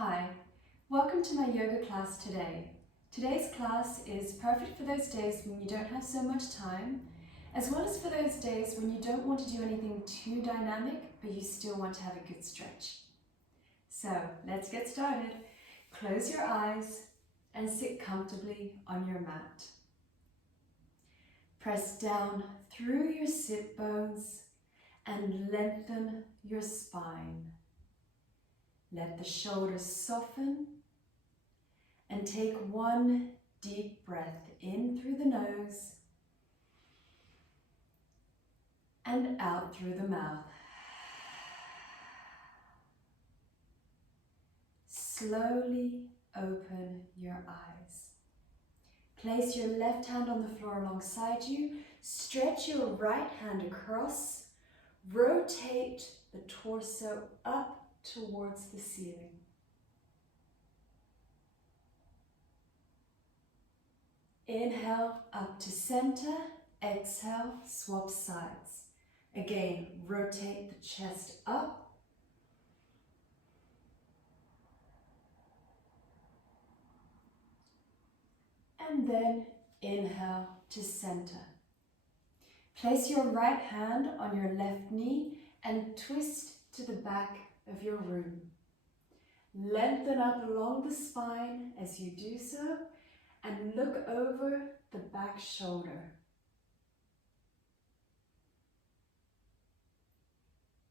Hi, welcome to my yoga class today. Today's class is perfect for those days when you don't have so much time, as well as for those days when you don't want to do anything too dynamic, but you still want to have a good stretch. So let's get started. Close your eyes and sit comfortably on your mat. Press down through your sit bones and lengthen your spine. Let the shoulders soften and take one deep breath in through the nose and out through the mouth. Slowly open your eyes. Place your left hand on the floor alongside you. Stretch your right hand across. Rotate the torso up towards the ceiling. Inhale up to center. Exhale, swap sides. Again, rotate the chest up. And then inhale to center. Place your right hand on your left knee and twist to the back of your room. Lengthen up along the spine as you do so and look over the back shoulder.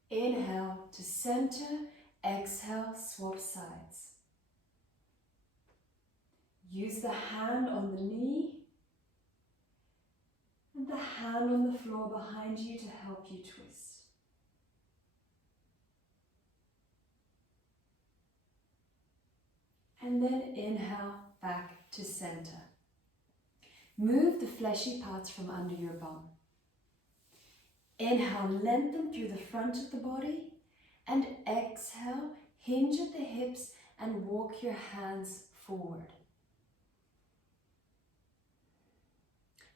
Inhale to center, exhale, swap sides. Use the hand on the knee and the hand on the floor behind you to help you twist. And then inhale back to center. Move the fleshy parts from under your bum. Inhale, lengthen through the front of the body, and exhale, hinge at the hips and walk your hands forward.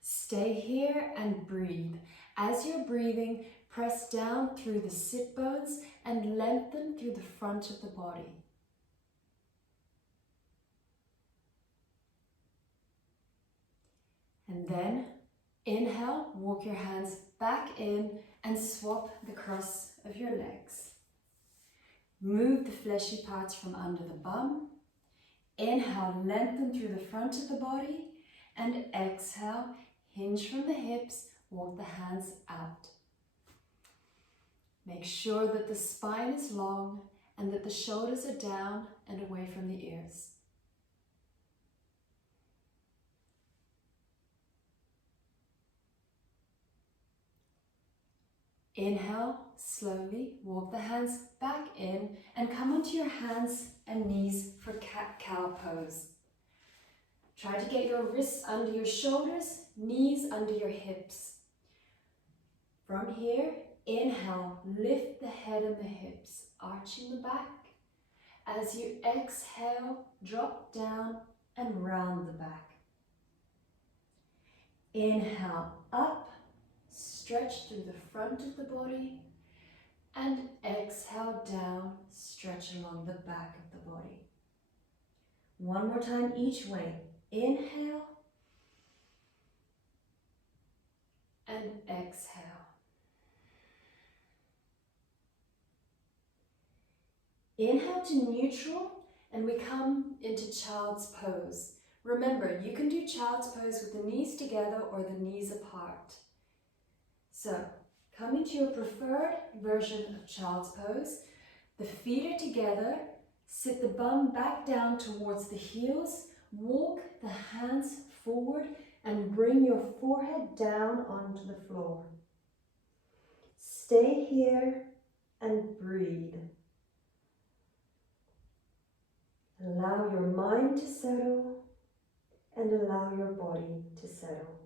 Stay here and breathe. As you're breathing, press down through the sit bones and lengthen through the front of the body. And then inhale, walk your hands back in and swap the cross of your legs. Move the fleshy parts from under the bum. Inhale, lengthen through the front of the body, and exhale, hinge from the hips, walk the hands out. Make sure that the spine is long and that the shoulders are down and away from the ears. Inhale, slowly walk the hands back in and come onto your hands and knees for cat-cow pose. Try to get your wrists under your shoulders, knees under your hips. From here, inhale, lift the head and the hips, arching the back. As you exhale, drop down and round the back. Inhale, up. Stretch through the front of the body, and exhale down, stretch along the back of the body. One more time each way. Inhale and exhale. Inhale to neutral and we come into child's pose. Remember, you can do child's pose with the knees together or the knees apart. So, coming to your preferred version of child's pose, the feet are together, sit the bum back down towards the heels, walk the hands forward and bring your forehead down onto the floor. Stay here and breathe. Allow your mind to settle and allow your body to settle.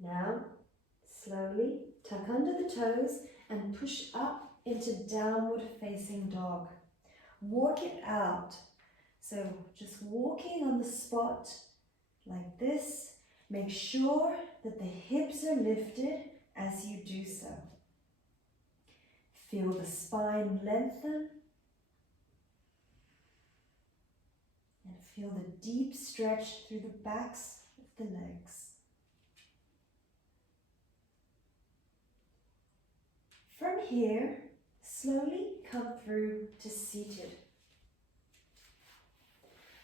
Now, slowly tuck under the toes and push up into downward facing dog. Walk it out. So just walking on the spot like this. Make sure that the hips are lifted as you do so. Feel the spine lengthen. And feel the deep stretch through the backs of the legs. From here, slowly come through to seated.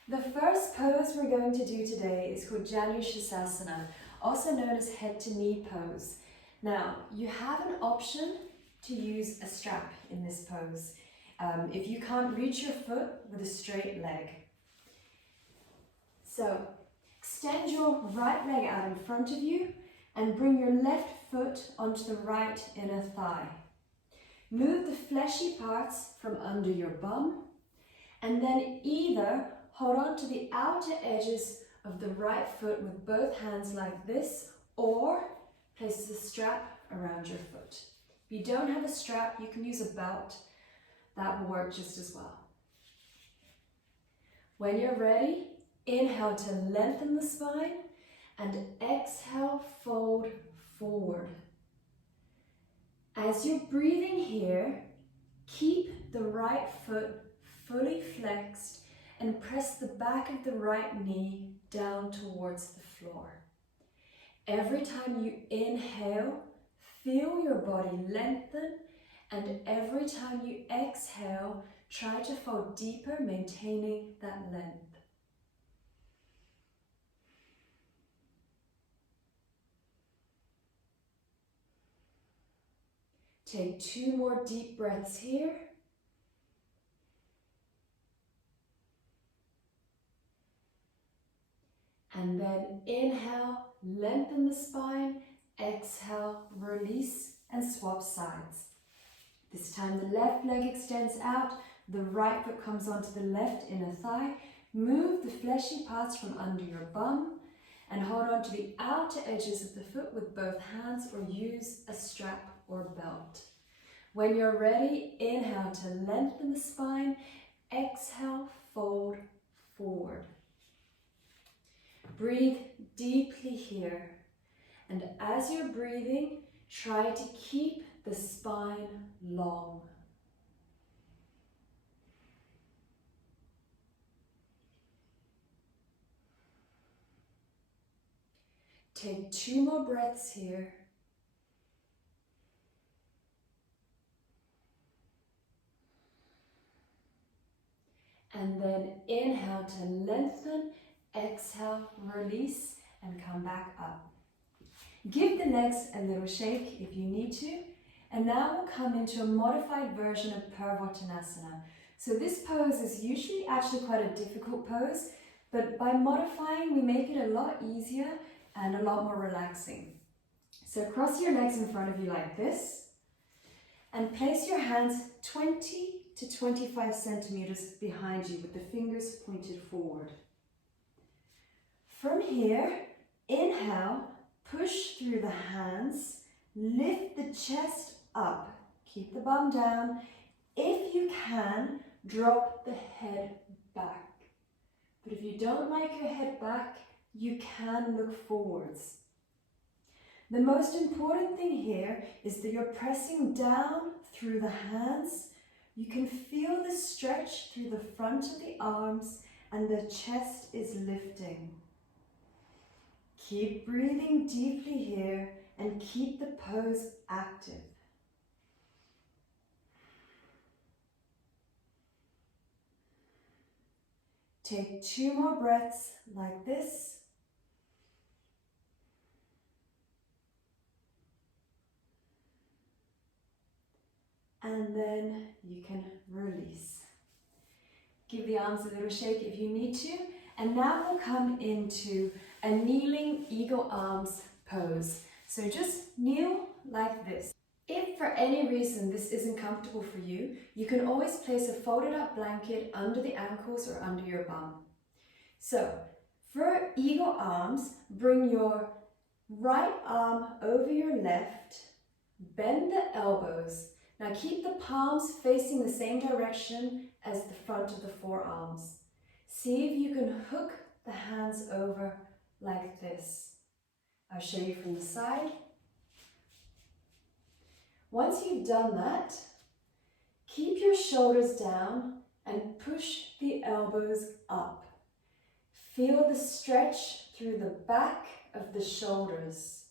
The first pose we're going to do today is called Janu Sirsasana, also known as head to knee pose. Now, you have an option to use a strap in this pose if you can't reach your foot with a straight leg. So, extend your right leg out in front of you and bring your left foot onto the right inner thigh. Move the fleshy parts from under your bum and then either hold on to the outer edges of the right foot with both hands like this, or place the strap around your foot. If you don't have a strap, you can use a belt. That will work just as well. When you're ready, inhale to lengthen the spine and exhale, fold forward. As you're breathing here, keep the right foot fully flexed and press the back of the right knee down towards the floor. Every time you inhale, feel your body lengthen, and every time you exhale, try to fold deeper, maintaining that length. Take 2 more deep breaths here. And then inhale, lengthen the spine, exhale, release and swap sides. This time the left leg extends out, the right foot comes onto the left inner thigh. Move the fleshy parts from under your bum and hold on to the outer edges of the foot with both hands or use a strap or belt. When you're ready, inhale to lengthen the spine, exhale, fold forward. Breathe deeply here, and as you're breathing, try to keep the spine long. Take 2 more breaths here. And then inhale to lengthen, exhale, release, and come back up. Give the legs a little shake if you need to. And now we'll come into a modified version of Purvottanasana. So this pose is usually actually quite a difficult pose, but by modifying, we make it a lot easier and a lot more relaxing. So cross your legs in front of you like this, and place your hands 20 to 25 centimeters behind you with the fingers pointed forward. From here, inhale, push through the hands, lift the chest up, keep the bum down. If you can, drop the head back. But if you don't like your head back, you can look forwards. The most important thing here is that you're pressing down through the hands. You can feel the stretch through the front of the arms and the chest is lifting. Keep breathing deeply here and keep the pose active. Take 2 more breaths like this. And then you can release. Give the arms a little shake if you need to. And now we'll come into a kneeling eagle arms pose. So just kneel like this. If for any reason this isn't comfortable for you, you can always place a folded up blanket under the ankles or under your bum. So for eagle arms, bring your right arm over your left, bend the elbows. Now keep the palms facing the same direction as the front of the forearms. See if you can hook the hands over like this. I'll show you from the side. Once you've done that, keep your shoulders down and push the elbows up. Feel the stretch through the back of the shoulders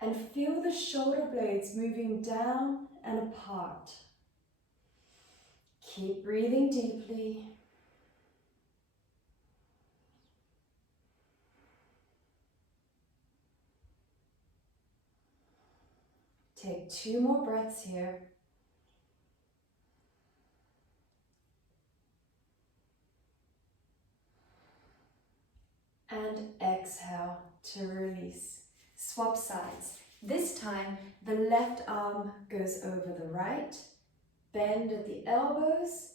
and feel the shoulder blades moving down and apart. Keep breathing deeply. Take 2 more breaths here. And exhale to release. Swap sides. This time, the left arm goes over the right. Bend at the elbows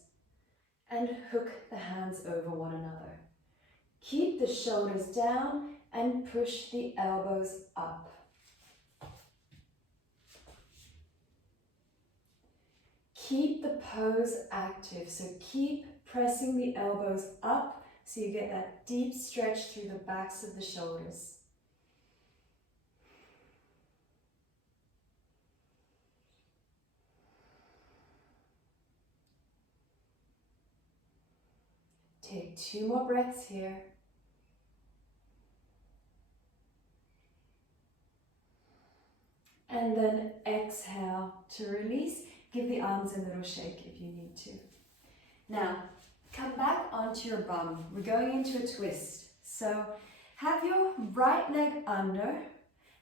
and hook the hands over one another. Keep the shoulders down and push the elbows up. Keep the pose active, so keep pressing the elbows up so you get that deep stretch through the backs of the shoulders. Take 2 more breaths here. And then exhale to release. Give the arms a little shake if you need to. Now, come back onto your bum. We're going into a twist. So have your right leg under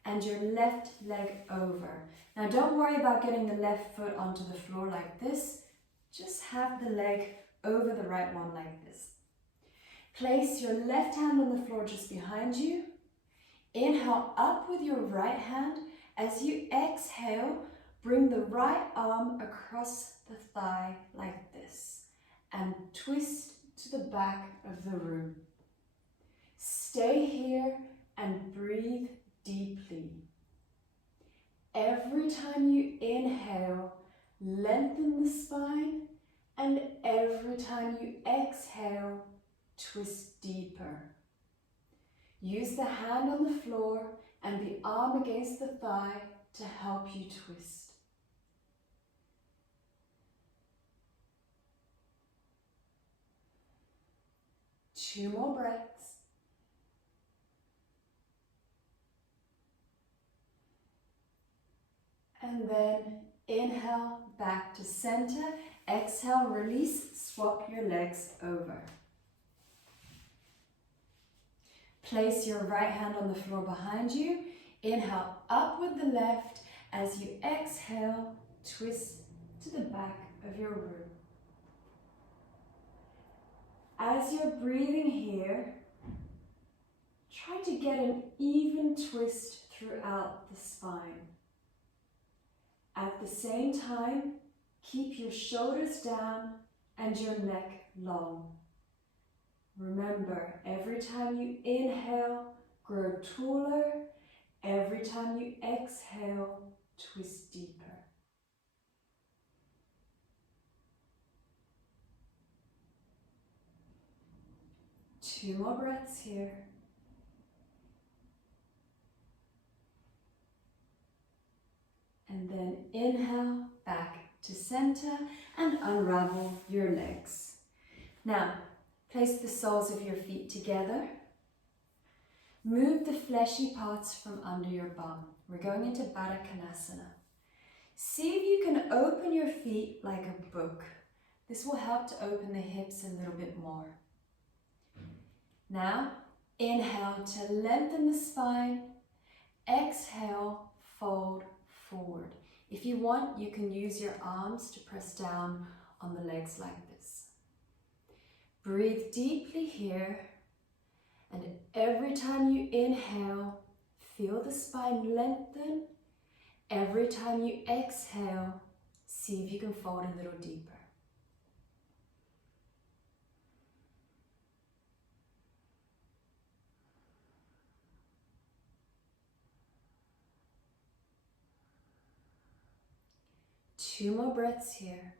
and your left leg over. Now don't worry about getting the left foot onto the floor like this. Just have the leg over the right one like this. Place your left hand on the floor just behind you. Inhale up with your right hand. As you exhale, bring the right arm across the thigh like this and twist to the back of the room. Stay here and breathe deeply. Every time you inhale, lengthen the spine, and every time you exhale, twist deeper. Use the hand on the floor and the arm against the thigh to help you twist. Two more breaths. And then inhale back to center. Exhale, release, swap your legs over. Place your right hand on the floor behind you. Inhale up with the left. As you exhale, twist to the back of your room. As you're breathing here, try to get an even twist throughout the spine. At the same time, keep your shoulders down and your neck long. Remember, every time you inhale, grow taller. Every time you exhale, twist deeper. Two more breaths here. And then inhale back to center and unravel your legs. Now, place the soles of your feet together. Move the fleshy parts from under your bum. We're going into Baddhakonasana. See if you can open your feet like a book. This will help to open the hips a little bit more. Now, inhale to lengthen the spine. Exhale, fold forward. If you want, you can use your arms to press down on the legs like this. Breathe deeply here, and every time you inhale, feel the spine lengthen. Every time you exhale, see if you can fold a little deeper. Two more breaths here.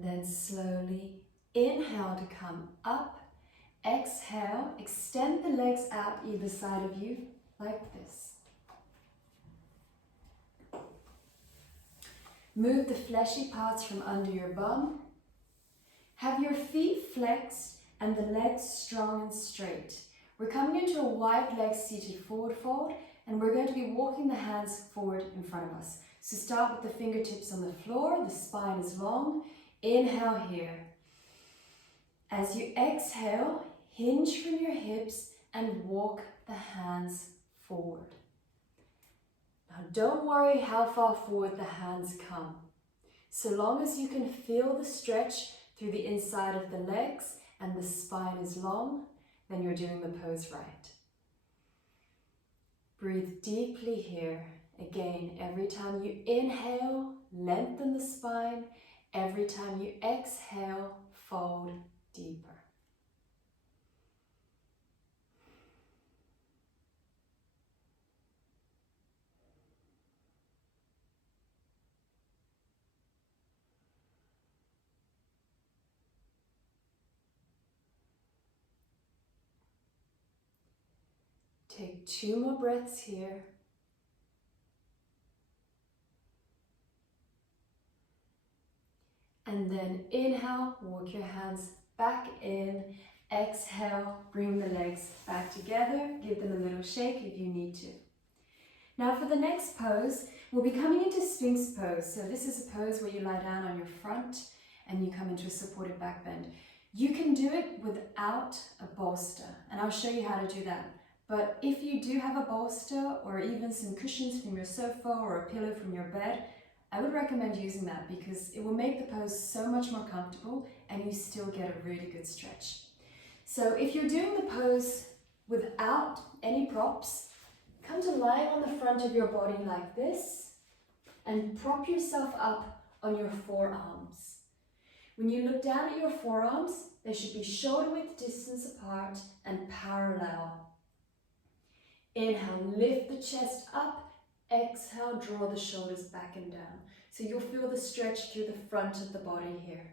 And then slowly inhale to come up. Exhale, extend the legs out either side of you like this. Move the fleshy parts from under your bum. Have your feet flexed and the legs strong and straight. We're coming into a wide leg seated forward fold, and we're going to be walking the hands forward in front of us. So start with the fingertips on the floor, the spine is long. Inhale here. As you exhale, hinge from your hips and walk the hands forward. Now don't worry how far forward the hands come. So long as you can feel the stretch through the inside of the legs and the spine is long, then you're doing the pose right. Breathe deeply here. Again, every time you inhale, lengthen the spine. Every time you exhale, fold deeper. Take 2 more breaths here. And then inhale, walk your hands back in. Exhale, bring the legs back together. Give them a little shake if you need to. Now for the next pose, we'll be coming into Sphinx Pose. So this is a pose where you lie down on your front and you come into a supported back bend. You can do it without a bolster, and I'll show you how to do that. But if you do have a bolster or even some cushions from your sofa or a pillow from your bed, I would recommend using that because it will make the pose so much more comfortable and you still get a really good stretch. So if you're doing the pose without any props, come to lie on the front of your body like this and prop yourself up on your forearms. When you look down at your forearms, they should be shoulder width distance apart and parallel. Inhale, lift the chest up. Exhale, draw the shoulders back and down. So you'll feel the stretch through the front of the body here.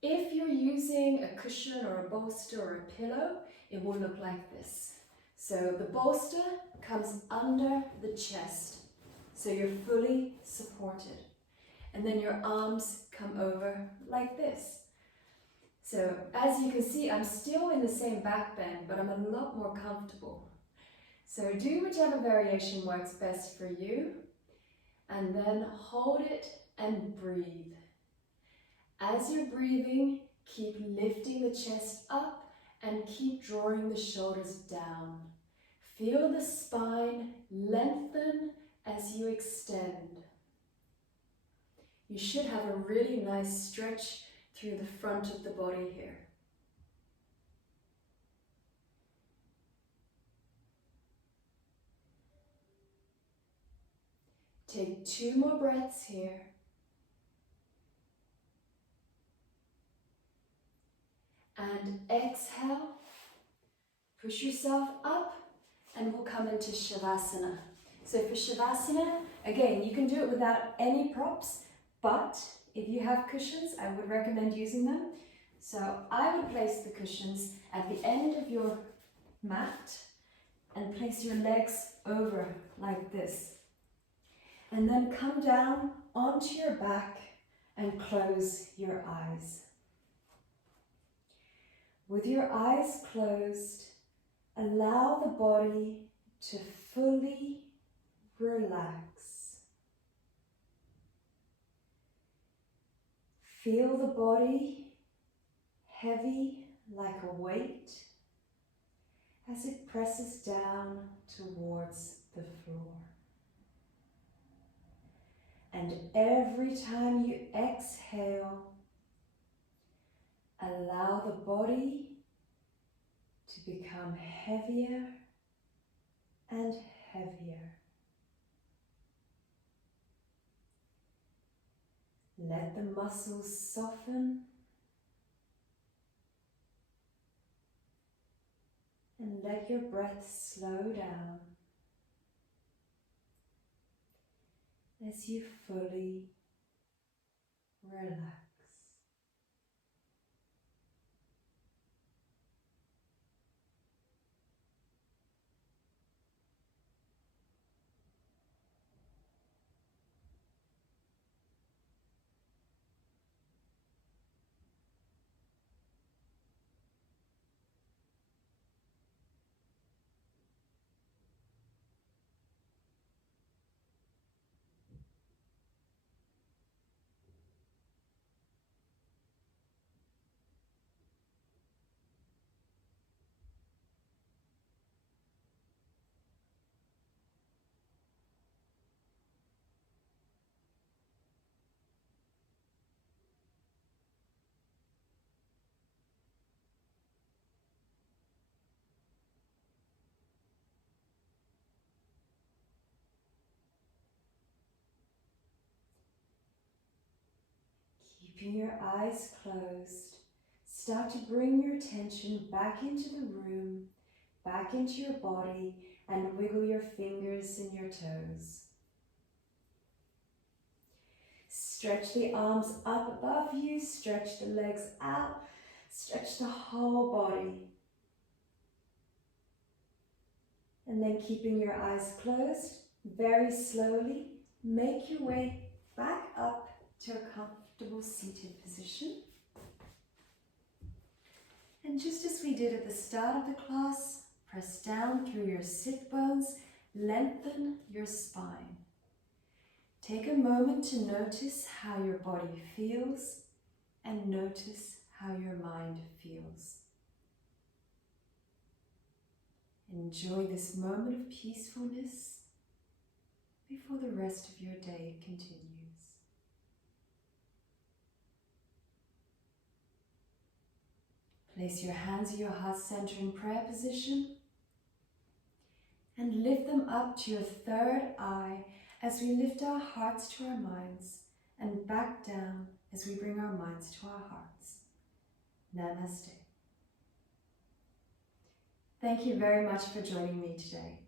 If you're using a cushion or a bolster or a pillow, it will look like this. So the bolster comes under the chest, so you're fully supported. And then your arms come over like this. So as you can see, I'm still in the same back bend, but I'm a lot more comfortable. So do whichever variation works best for you, and then hold it and breathe. As you're breathing, keep lifting the chest up and keep drawing the shoulders down. Feel the spine lengthen as you extend. You should have a really nice stretch through the front of the body here. Take 2 more breaths here. And exhale, push yourself up, and we'll come into Savasana. So for Savasana, again, you can do it without any props, but if you have cushions, I would recommend using them. So I would place the cushions at the end of your mat and place your legs over like this. And then come down onto your back and close your eyes. With your eyes closed, allow the body to fully relax. Feel the body heavy like a weight as it presses down towards the floor. And every time you exhale, allow the body to become heavier and heavier. Let the muscles soften and let your breath slow down as you fully relax. Keeping your eyes closed, start to bring your attention back into the room, back into your body, and wiggle your fingers and your toes. Stretch the arms up above you, stretch the legs out, stretch the whole body. And then keeping your eyes closed, very slowly, make your way back up to a comfortable seated position. And just as we did at the start of the class, press down through your sit bones, lengthen your spine. Take a moment to notice how your body feels and notice how your mind feels. Enjoy this moment of peacefulness before the rest of your day continues. Place your hands at your heart center in prayer position and lift them up to your third eye as we lift our hearts to our minds and back down as we bring our minds to our hearts. Namaste. Thank you very much for joining me today.